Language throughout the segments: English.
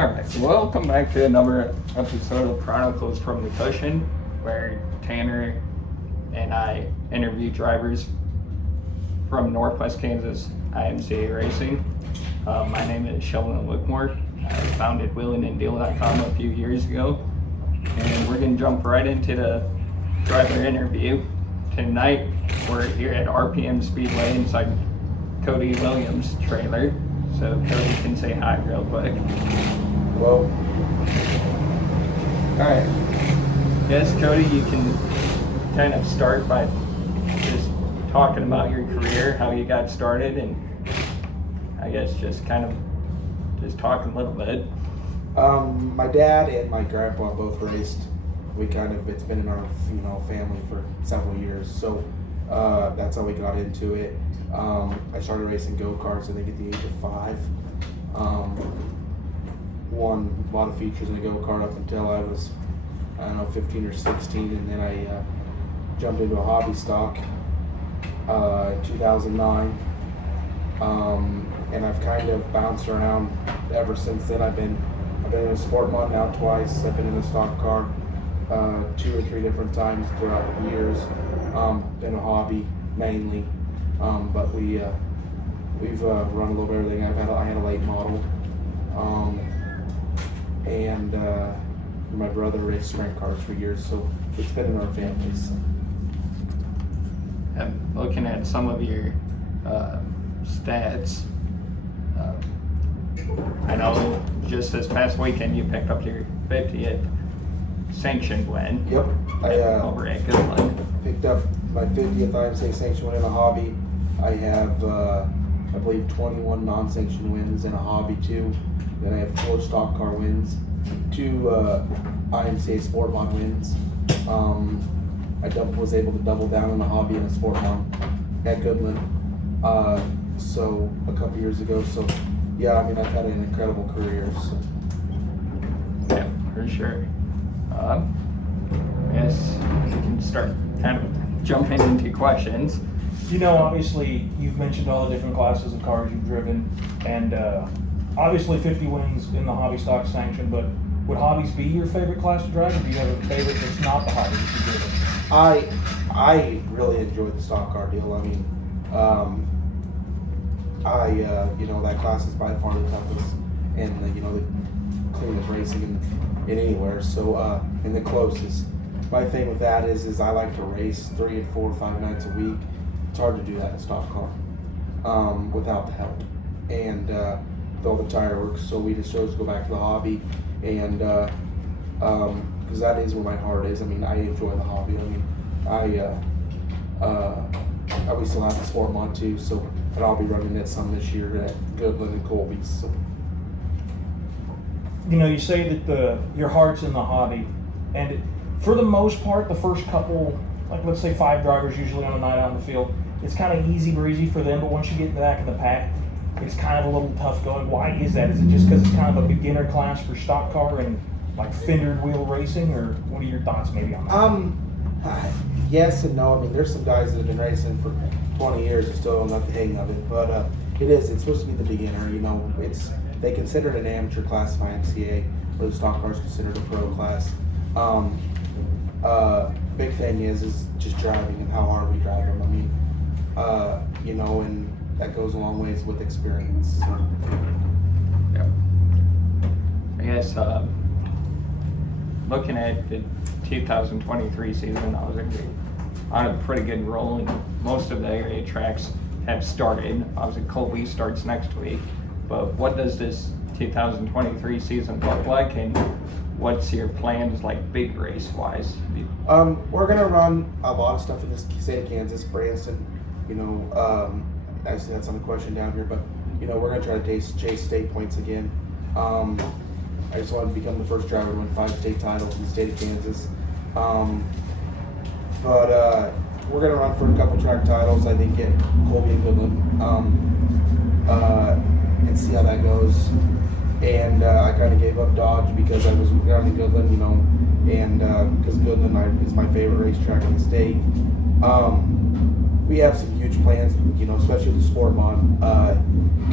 Alright, welcome back to another episode of Chronicles from the Cushion, where Tanner and I interview drivers from Northwest Kansas IMCA Racing. My name is Sheldon Wickwar. I founded WheelingAndDeal.com a few years ago, and we're going to jump right into the driver interview. Tonight, we're here at RPM Speedway inside Cody Williams' trailer, so Cody can say hi real quick. Well, alright. Yes, Cody, you can kind of start by just talking about your career, how you got started, and I guess just talk a little bit. my dad and my grandpa both raced. It's been in our family for several years, so that's how we got into it. I started racing go-karts, I think, at the age of 5. Won a lot of features in a go-kart up until I was, 15 or 16, and then I jumped into a hobby stock in 2009, and I've kind of bounced around ever since then. I've been in a sport mod now twice. I've been in a stock car 2 or 3 different times throughout the years. Been a hobby mainly, but we've run a little bit of everything. I had a late model. And my brother raced sprint cars for years, so it's been in our family. So. I'm looking at some of your stats. I know just this past weekend you picked up your 50th sanctioned win. Yep, over at Goodland. Picked up my 50th IMCA sanctioned win in a hobby. I have, I believe, 21 non-sanctioned wins in a hobby too. Then I have 4 stock car wins, 2 IMCA sport mod wins. I was able to double down in a hobby and a sport mod at Goodland. So a couple years ago. So yeah, I've had an incredible career. So. Yeah, for sure. I guess we can start kind of jumping into questions. Obviously, you've mentioned all the different classes of cars you've driven, and obviously 50 wins in the hobby stock sanction, but would hobbies be your favorite class to drive, or do you have a favorite that's not the hobby that you've driven? I really enjoyed the stock car deal. That class is by far the toughest and the cleanest racing in anywhere. So, and the closest. My thing with that is I like to race 3 and 4 or 5 nights a week. It's hard to do that in a stock car without the help and with all the tire work. So we just chose to go back to the hobby, and because that is where my heart is. I enjoy the hobby. We still have the sport mod too, so and I'll be running it some this year at Goodland and Colby's. So. You say that your heart's in the hobby, and for the most part, the first couple, like let's say 5 drivers usually on a night out in the field, it's kind of easy breezy for them, but once you get in the back of the pack, it's kind of a little tough going. Why is that? Is it just because it's kind of a beginner class for stock car and like fendered wheel racing, or what are your thoughts maybe on that? Yes and no. There's some guys that have been racing for 20 years and still don't have the hang of it, but it's supposed to be the beginner. They consider it an amateur class of IMCA, where the stock car is considered a pro class. Big thing is just driving and how hard we drive them. And that goes a long ways with experience. So. Yep. I guess looking at the 2023 season, I was on a pretty good roll, and most of the area tracks have started. Obviously, Colby starts next week, but what does this 2023 season look like, and what's your plans, like big race wise? We're gonna run a lot of stuff in this state of Kansas, Branson. Actually, that's on the question down here, but we're gonna try to chase state points again. I just wanted to become the first driver to win 5 state titles in the state of Kansas. But we're gonna run for a couple track titles, I think, at Colby and Goodland, and see how that goes. And I kind of gave up Dodge because I was down in Goodland, and because Goodland is my favorite racetrack in the state. we have some huge plans, especially with the sport mod.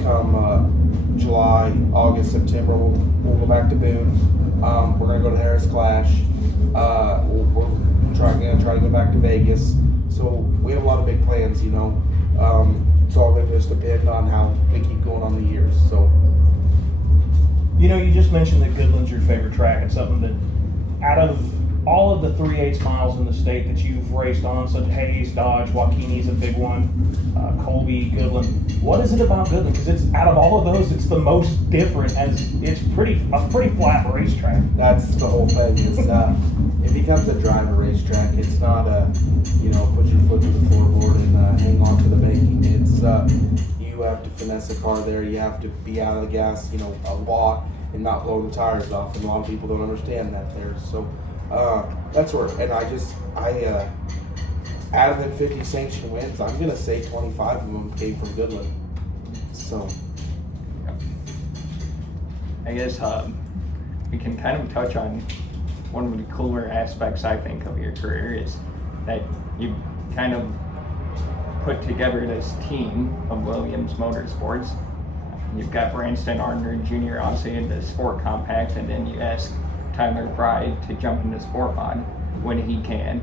Come July, August, September, we'll go back to Boone. We're gonna go to Harris Clash. We're gonna try to go back to Vegas. So we have a lot of big plans, It's all gonna just depend on how we keep going on the years. So. You just mentioned that Goodland's your favorite track, and something that out of all of the 3/8 miles in the state that you've raced on, such Hayes, Dodge, Joaquini's a big one, Colby, Goodland. What is it about Goodland? Because it's out of all of those, it's the most different, as it's a pretty flat racetrack. That's the whole thing. Is it becomes a driver racetrack. It's not a put your foot to the floorboard and hang on to the banking. It's you have to finesse a car there. You have to be out of the gas, a lot, and not blow the tires off. And a lot of people don't understand that there. So. That's where, and out of the 50 sanctioned wins, I'm gonna say 25 of them came from Goodland. So, I guess we can kind of touch on one of the cooler aspects, I think, of your career is that you kind of put together this team of Williams Motorsports. You've got Branston Arner Jr. obviously in the Sport Compact, and then you ask Tyler Pride to jump into Sport Mod when he can.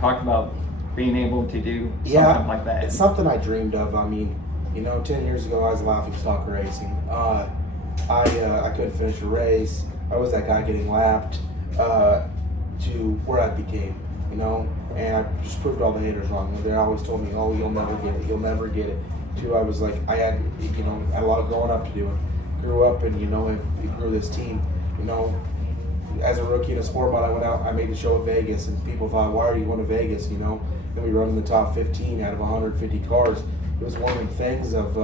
Talk about being able to do something like that. It's something I dreamed of. 10 years ago I was laughing stock racing. I couldn't finish a race. I was that guy getting lapped to where I became, and I just proved all the haters wrong. They always told me, oh, you'll never get it, you'll never get it. To I was like, I had a lot of growing up to do. Grew up and, it grew this team, As a rookie in a sport mod, I went out, I made a show at Vegas, and people thought, why are you going to Vegas, And we run in the top 15 out of 150 cars. It was one of the things of,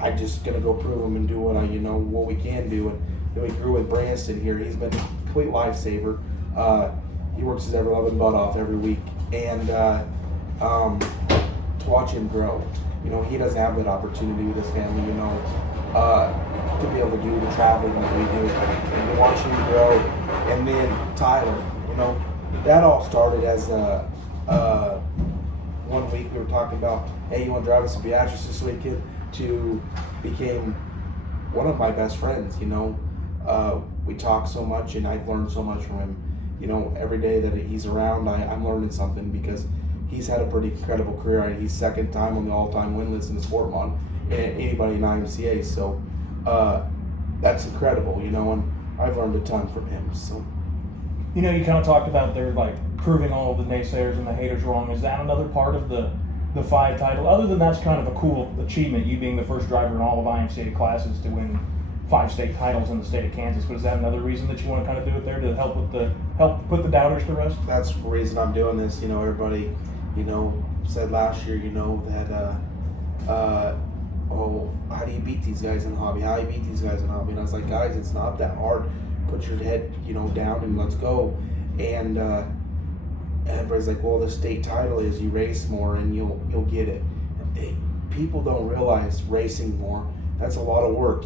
I just going to go prove them and do what what we can do. And then we grew with Branston here. He's been a complete lifesaver. He works his ever-loving butt off every week. And to watch him grow, he doesn't have that opportunity with his family, to be able to do the traveling that we do, and to watch him grow. And then Tyler, that all started as one week we were talking about, hey, you want to drive us to Beatrice this weekend, to became one of my best friends. We talk so much, and I've learned so much from him. Every day that he's around, I'm learning something, because he's had a pretty incredible career. He's second time on the all-time win list in the sport mod, and anybody in IMCA. So that's incredible, and I've learned a ton from him. So, you kind of talked about there, like, proving all of the naysayers and the haters wrong. Is that another part of the 5 title? Other than that's kind of a cool achievement, you being the first driver in all of IMCA classes to win 5 state titles in the state of Kansas. But is that another reason that you want to kind of do it there, to help put the doubters to rest? That's the reason I'm doing this. Everybody, said last year, that oh, how do you beat these guys in the hobby? How do you beat these guys in the hobby? And I was like, guys, it's not that hard. Put your head, down and let's go. And everybody's like, well, the state title is you race more and you'll get it. People don't realize racing more, that's a lot of work,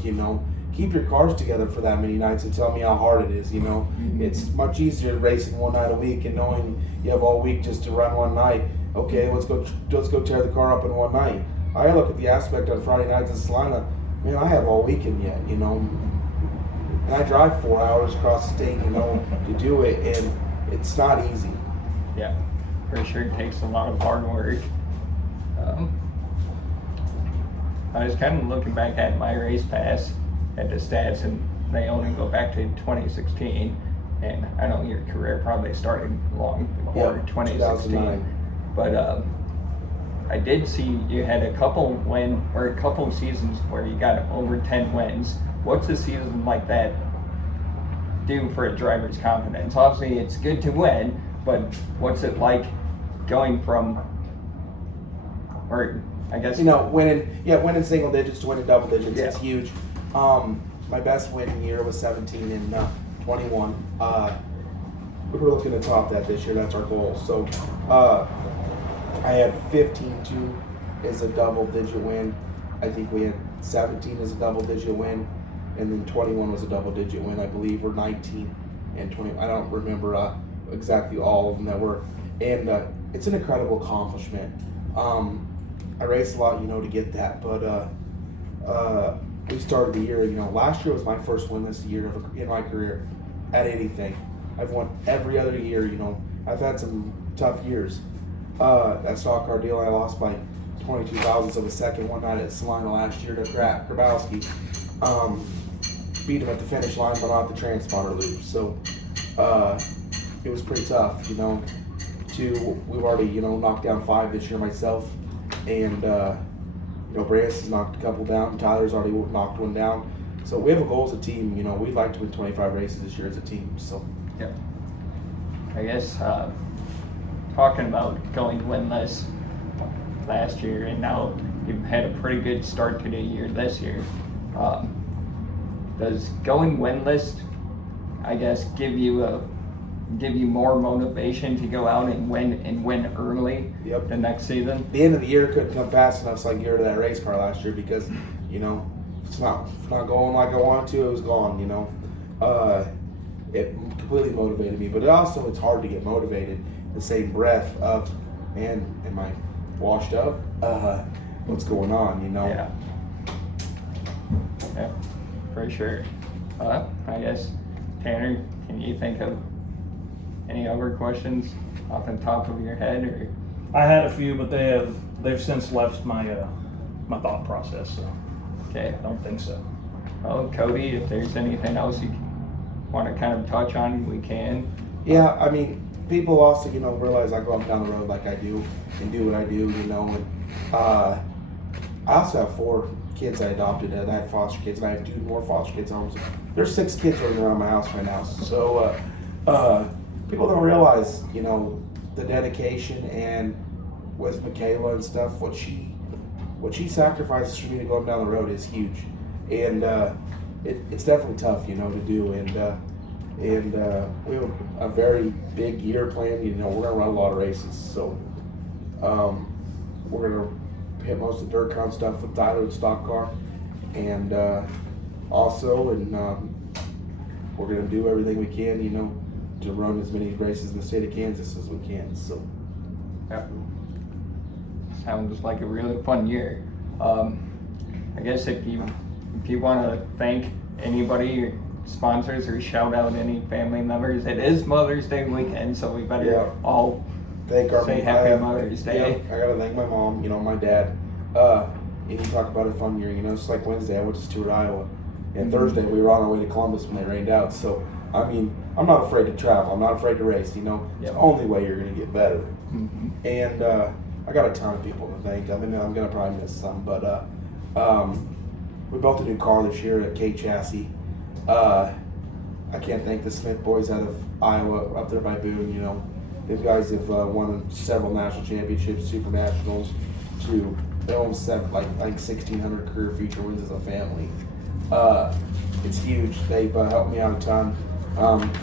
Keep your cars together for that many nights and tell me how hard it is, It's much easier racing one night a week and knowing you have all week just to run one night. Okay, let's go tear the car up in one night. I look at the aspect on Friday nights in Salina, man, I have all weekend yet, And I drive 4 hours across the state, to do it, and it's not easy. Yeah, for sure it takes a lot of hard work. I was kind of looking back at my race pass at the stats, and they only go back to 2016. And I know your career probably started long before 2016. But I did see you had a couple seasons where you got over 10 wins. What's a season like that do for a driver's confidence? Obviously, it's good to win, but what's it like going from, or I guess winning single digits to winning double digits? Yeah. It's huge. My best winning year was 17 and 21. We're looking to top that this year. That's our goal. So I had 15-2 as a double-digit win. I think we had 17 as a double-digit win, and then 21 was a double-digit win, I believe, or 19 and 20. I don't remember exactly all of them that were. And it's an incredible accomplishment. I raced a lot, to get that. But we started the year, last year was my first winless year in my career at anything. I've won every other year, I've had some tough years. That stock car deal, I lost by 22 thousandths of a second one night at Salina last year to Grabowski. Beat him at the finish line, but not the transponder loop. So it was pretty tough, We've already, knocked down 5 this year myself. And, Brancis has knocked a couple down. Tyler's already knocked one down. So we have a goal as a team. We'd like to win 25 races this year as a team. So, yeah. I guess talking about going winless last year, and now you've had a pretty good start to the year this year. Does going winless, I guess, give you more motivation to go out and win early the next season? The end of the year couldn't come fast enough so I can get rid of that race car last year because, it's not going like I wanted to, it was gone, It completely motivated me, but it's hard to get motivated in the same breath of, man, am I washed up? What's going on, Yeah, for sure. I guess, Tanner, can you think of any other questions off the top of your head? Or I had a few, but they've since left my my thought process. So okay, I don't think so. Well, Cody, if there's anything else you want to kind of touch on, we can. Yeah, I mean, people also, realize I go up and down the road like I do and do what I do, and I also have 4 kids I adopted. I had foster kids, and I have 2 more foster kids homes. There's 6 kids running around my house right now. So people don't realize, the dedication, and with Michaela and stuff, what she sacrifices for me to go up and down the road is huge, and it's definitely tough, to do, and we have a very big year planned. We're gonna run a lot of races, so we're gonna hit most of the dirt crown stuff with Tyler and stock car, and we're gonna do everything we can, to run as many races in the state of Kansas as we can. So, yeah. Sounds like a really fun year. I guess if you want to thank anybody, sponsors, or shout out any family members, it is Mother's Day weekend, so we better all say Happy Mother's Day. Yeah, I gotta thank my mom, my dad. And you talk about a fun year, it's like Wednesday I went to Stewart, Iowa, and Thursday we were on our way to Columbus when they rained out. So I mean, I'm not afraid to travel. I'm not afraid to race. It's the only way you're gonna get better. Mm-hmm. And I got a ton of people to thank. I mean, I'm gonna probably miss some, but we built a new car this year at K Chassis. I can't thank the Smith boys out of Iowa up there by Boone. These guys have won several national championships, super nationals. They almost have like 1,600 career feature wins as a family. It's huge. They've helped me out a ton.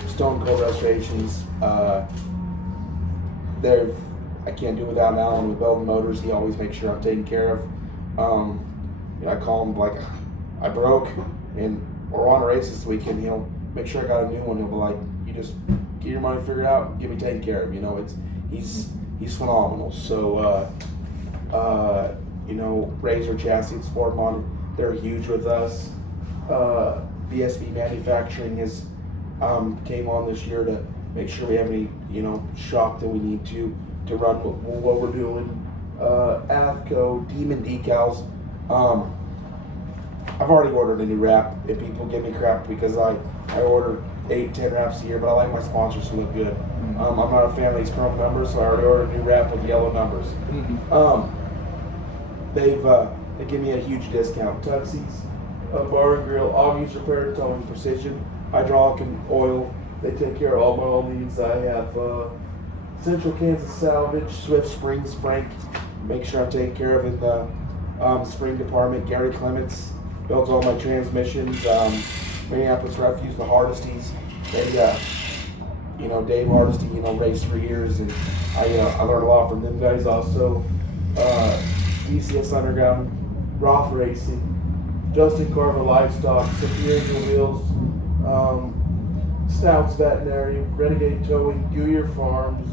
Stone Cold Restorations. I can't do without Alan with Belton Motors. He always makes sure I'm taken care of. I call him like I broke and we're on a race this weekend. He'll make sure I got a new one. He'll be like, you just get your money figured out and get me taken care of. He's phenomenal. So Razor Chassis and Sportmon, they're huge with us. BSB Manufacturing has came on this year to make sure we have any shock that we need to run what we're doing. AFCO, Demon Decals. I've already ordered a new wrap, and people give me crap because I order 8-10 wraps a year, but I like my sponsors to look good. I'm not a fan of these chrome numbers, so I already ordered a new wrap with yellow numbers. They give me a huge discount. Tuxies, Bar and Grill, Augie's Repair, Towing Precision, Hydraulic and Oil. They take care of all my oil needs. I have Central Kansas Salvage, Swift Springs, Frank. Make sure I'm taken care of in the spring department. Gary Clements builds all my transmissions. Minneapolis Refuse, the Hardesties. They Dave Hardesty, raced for years, and I learned a lot from them guys also. DCS Underground, Roth Racing, Justin Carver Livestock, Superior Wheels, Stouts Veterinary, Renegade Towing, Gooyer Farms.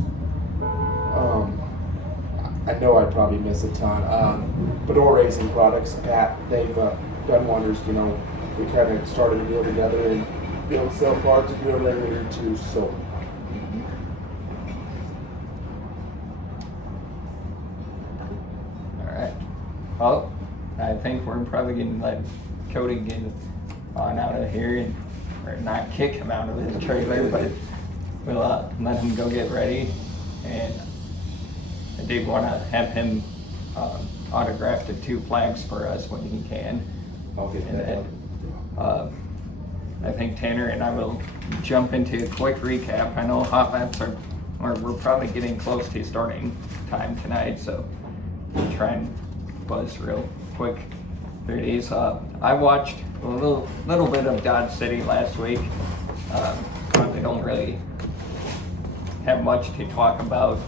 I know I'd probably miss a ton. Bedore Racing Products, Pat, they've done wonders. You know, we kind of started a deal together and be able to sell parts and do everything we need to. So. All right. Well, I think we're probably going to let Cody get on out of here, and or not kick him out of his trailer, but we'll let him go get ready. And I did want to have him autograph the 2 flags for us when he can. I'll get And that then, done. I think Tanner and I will jump into a quick recap. I know hot laps we're probably getting close to starting time tonight, so we'll try and buzz real quick through these. I watched a little bit of Dodge City last week. Probably don't really have much to talk about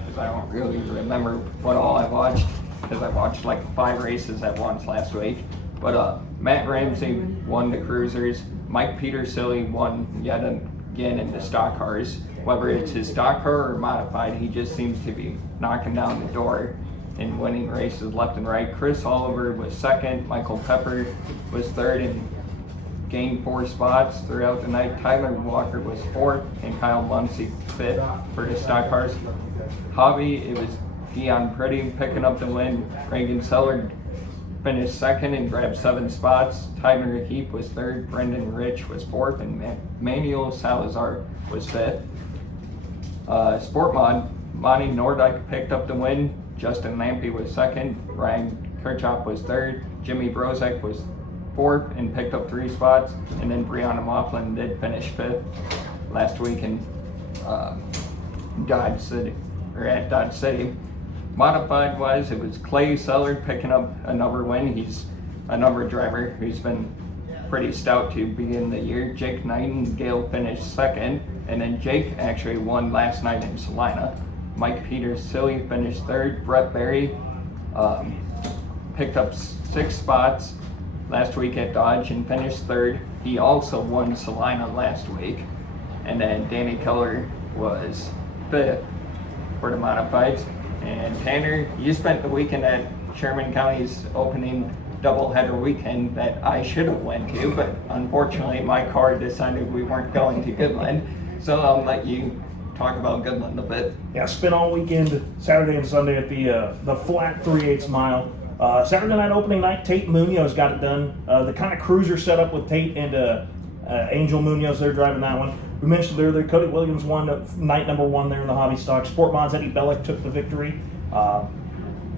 because I don't really remember what all I watched because I watched like 5 races at once last week. But Matt Ramsey won the Cruisers. Mike Petersilly won yet again in the stock cars. Whether it's his stock car or modified, he just seems to be knocking down the door and winning races left and right. Chris Oliver was second. Michael Pepper was third and gained 4 spots throughout the night. Tyler Walker was 4th and Kyle Muncie 5th for the stock cars. Hobby, it was Dion Pretty picking up the win. Reagan Seller finished 2nd and grabbed 7 spots. Tyler Heap was 3rd. Brendan Rich was 4th and Manuel Salazar was 5th. Sport Mod, Monty Nordyke picked up the win. Justin Lampy was 2nd. Ryan Kirchhoff was 3rd. Jimmy Brozek was 4th and picked up 3 spots. And then Brianna Mifflin did finish 5th last week in Dodge City, or at Dodge City. Modified wise, it was Clay Seller picking up another win. He's another driver who's been pretty stout to begin the year. Jake Nightingale finished 2nd, and then Jake actually won last night in Salina. Mike Petersilly finished 3rd. Brett Berry picked up 6 spots last week at Dodge and finished 3rd. He also won Salina last week. And then Danny Keller was 5th for the modifieds. And Tanner, you spent the weekend at Sherman County's opening doubleheader weekend that I should have went to, but unfortunately my car decided we weren't going to Goodland. So I'll let you talk about Goodland a bit. Yeah, spent all weekend, Saturday and Sunday at the flat 3/8 mile. Saturday night opening night, Tate Munoz got it done. The kind of cruiser setup with Tate and Angel Munoz, they're driving that one. We mentioned earlier, Cody Williams won night number 1 there in the hobby stock. Sport Mods, Eddie Bellick took the victory.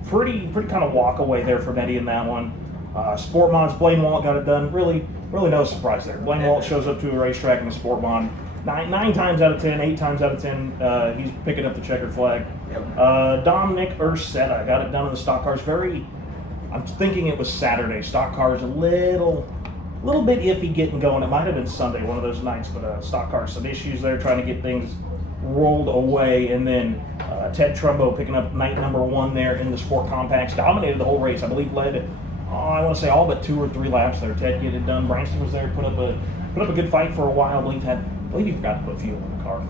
Pretty kind of walk away there from Eddie in that one. Sport Mods, Blaine Walt got it done. Really no surprise there. Blaine Walt shows up to a racetrack in a Sport Mod. 9 times out of 10, 8 times out of 10, he's picking up the checkered flag. Yep. Dominic Ursetta got it done in the stock cars. I'm thinking it was Saturday. Stock cars a little bit iffy getting going. It might have been Sunday, one of those nights, but stock cars, some issues there trying to get things rolled away. And then Ted Trumbo picking up night number 1 there in the Sport Compacts. Dominated the whole race. I believe led, I want to say all but 2 or 3 laps there. Ted get it done. Branston was there, put up a good fight for a while. I believe he forgot to put fuel in the car.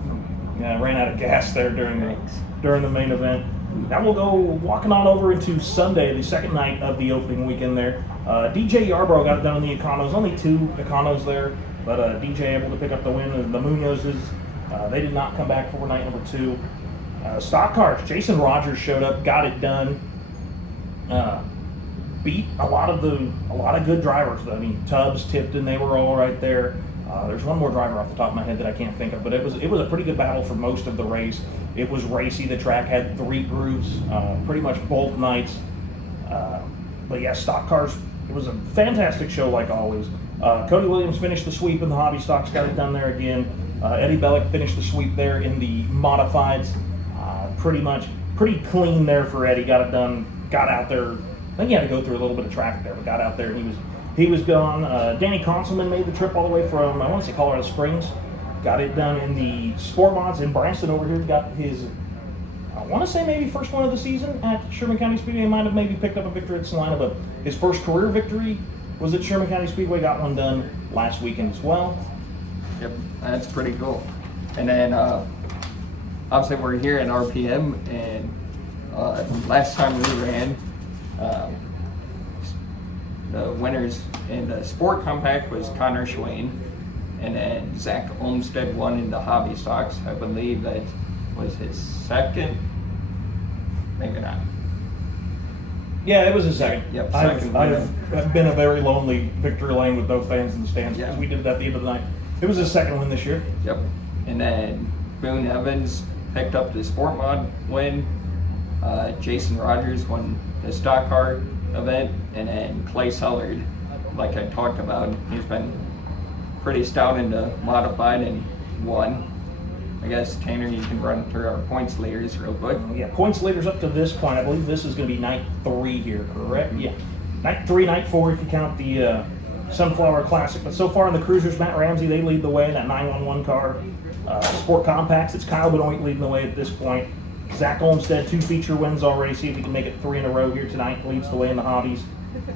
Yeah, ran out of gas there during the main event. Now we'll go walking on over into Sunday, the second night of the opening weekend there. DJ Yarbrough got it done on the Econos. Only 2 Econos there, but DJ able to pick up the win. The Munozes, they did not come back for night number 2. Stock cars, Jason Rogers showed up, got it done. Beat a lot of good drivers. I mean, Tubbs, Tipton, they were all right there. There's one more driver off the top of my head that I can't think of, but it was a pretty good battle for most of the race. It was racy. The track had 3 grooves, pretty much both nights. But yeah, stock cars, it was a fantastic show like always. Cody Williams finished the sweep in the hobby stocks, got it done there again. Eddie Bellick finished the sweep there in the modifieds. Pretty clean there for Eddie, got it done, got out there. I think he had to go through a little bit of traffic there, but got out there and he was gone. Danny Conselman made the trip all the way from, I want to say Colorado Springs. Got it done in the Sport Mods in Branson over here. Got his, I want to say maybe first one of the season at Sherman County Speedway. He might have maybe picked up a victory at Salina, but his first career victory was at Sherman County Speedway. Got one done last weekend as well. Yep, that's pretty cool. And then obviously we're here at RPM, and Last time we ran, the winners in the sport compact was Connor Schwain, and then Zach Olmstead won in the hobby stocks. I believe that was his second, maybe not. Yeah, it was his second. Yep, second I've been a very lonely victory lane with no fans in the stands because Yeah. we did it at the end of the night. It was his second win this year. Yep. And then Boone Evans picked up the sport mod win. Jason Rogers won the stock car event, and then Clay Sullard, like I talked about, he's been pretty stout in the modified and won. I guess, Tanner, you can run through our points leaders real quick. Yeah, points leaders up to this point. I believe this is going to be night 3 here, correct? Yeah. Night 3, night 4 if you count the Sunflower Classic. But so far in the cruisers, Matt Ramsey, they lead the way in that 911 car. Sport compacts, it's Kyle Benoit leading the way at this point. Zach Olmstead, 2 feature wins already. See if he can make it 3 in a row here tonight. Leads the way in the hobbies.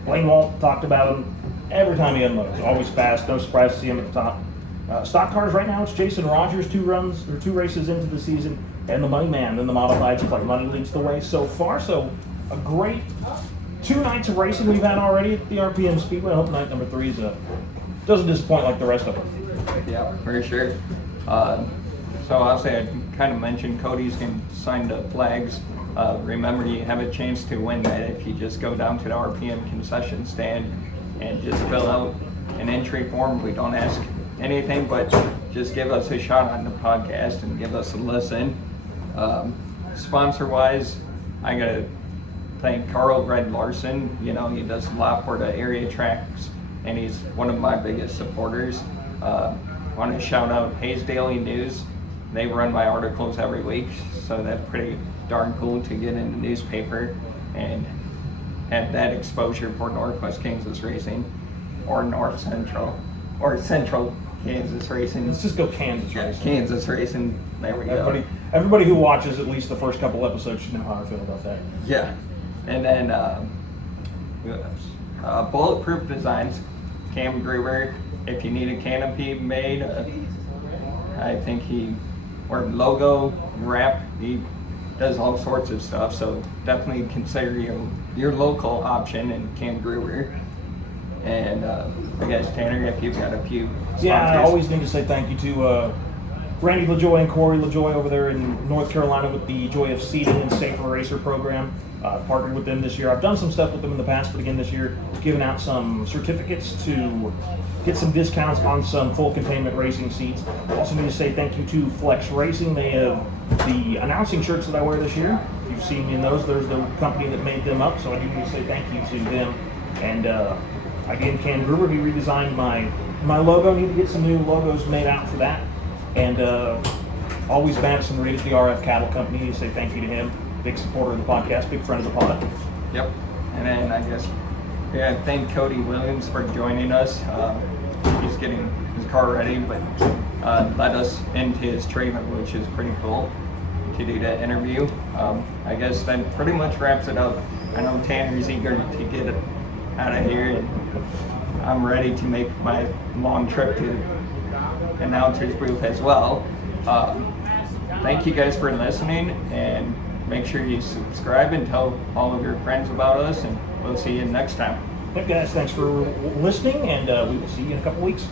Blaine Walt, talked about him every time he unloads. Always fast. No surprise to see him at the top. Stock cars right now, it's Jason Rogers, 2 races into the season, and the Money Man in the modifieds. It's like Money leads the way so far. So a great 2 nights of racing we've had already at the RPM Speedway. I hope night number 3 doesn't disappoint like the rest of them. Yeah, for sure. So I'll say I kind of mentioned Cody's going to sign the flags. Remember, you have a chance to win that if you just go down to the RPM concession stand and just fill out an entry form. We don't ask anything, but just give us a shot on the podcast and give us a listen. Sponsor-wise, I got to thank Carl Red Larson. You know, he does a lot for the area tracks, and he's one of my biggest supporters. Want to shout out Hayes Daily News. They run my articles every week, so that's pretty darn cool to get in the newspaper and have that exposure for Northwest Kansas Racing, or North Central, or Central Kansas Racing. Let's just go Kansas Racing. Kansas Racing, there we go. Everybody who watches at least the first couple episodes should know how I feel about that. Yeah, and then Bulletproof Designs, Cam Gruber. If you need a canopy made, I think or logo, wrap, he does all sorts of stuff, so definitely consider your local option in Cam Gruber. And I guess, Tanner, if you've got a few sponsors. Yeah, I always need to say thank you to Randy LaJoy and Corey LaJoy over there in North Carolina with the Joy of Seating and Safer Racer program. I've partnered with them this year. I've done some stuff with them in the past, but again this year, giving out some certificates to get some discounts on some full containment racing seats. Also need to say thank you to Flex Racing. They have the announcing shirts that I wear this year. If you've seen me in those, there's the company that made them up, so I do need to say thank you to them. And again, Cam Gruber, he redesigned my logo. I need to get some new logos made out for that. And always Madison Reed at the RF Cattle Company. You say thank you to him. Big supporter of the podcast, big friend of the pod. Yep. And then I guess, yeah, thank Cody Williams for joining us. He's getting his car ready, but led us into his trailer, which is pretty cool to do that interview. I guess that pretty much wraps it up. I know Tanner's eager to get it out of here, and I'm ready to make my long trip to the announcer's booth as well. Thank you guys for listening, and make sure you subscribe and tell all of your friends about us, and we'll see you next time. Yep, guys, thanks for listening, and we will see you in a couple weeks.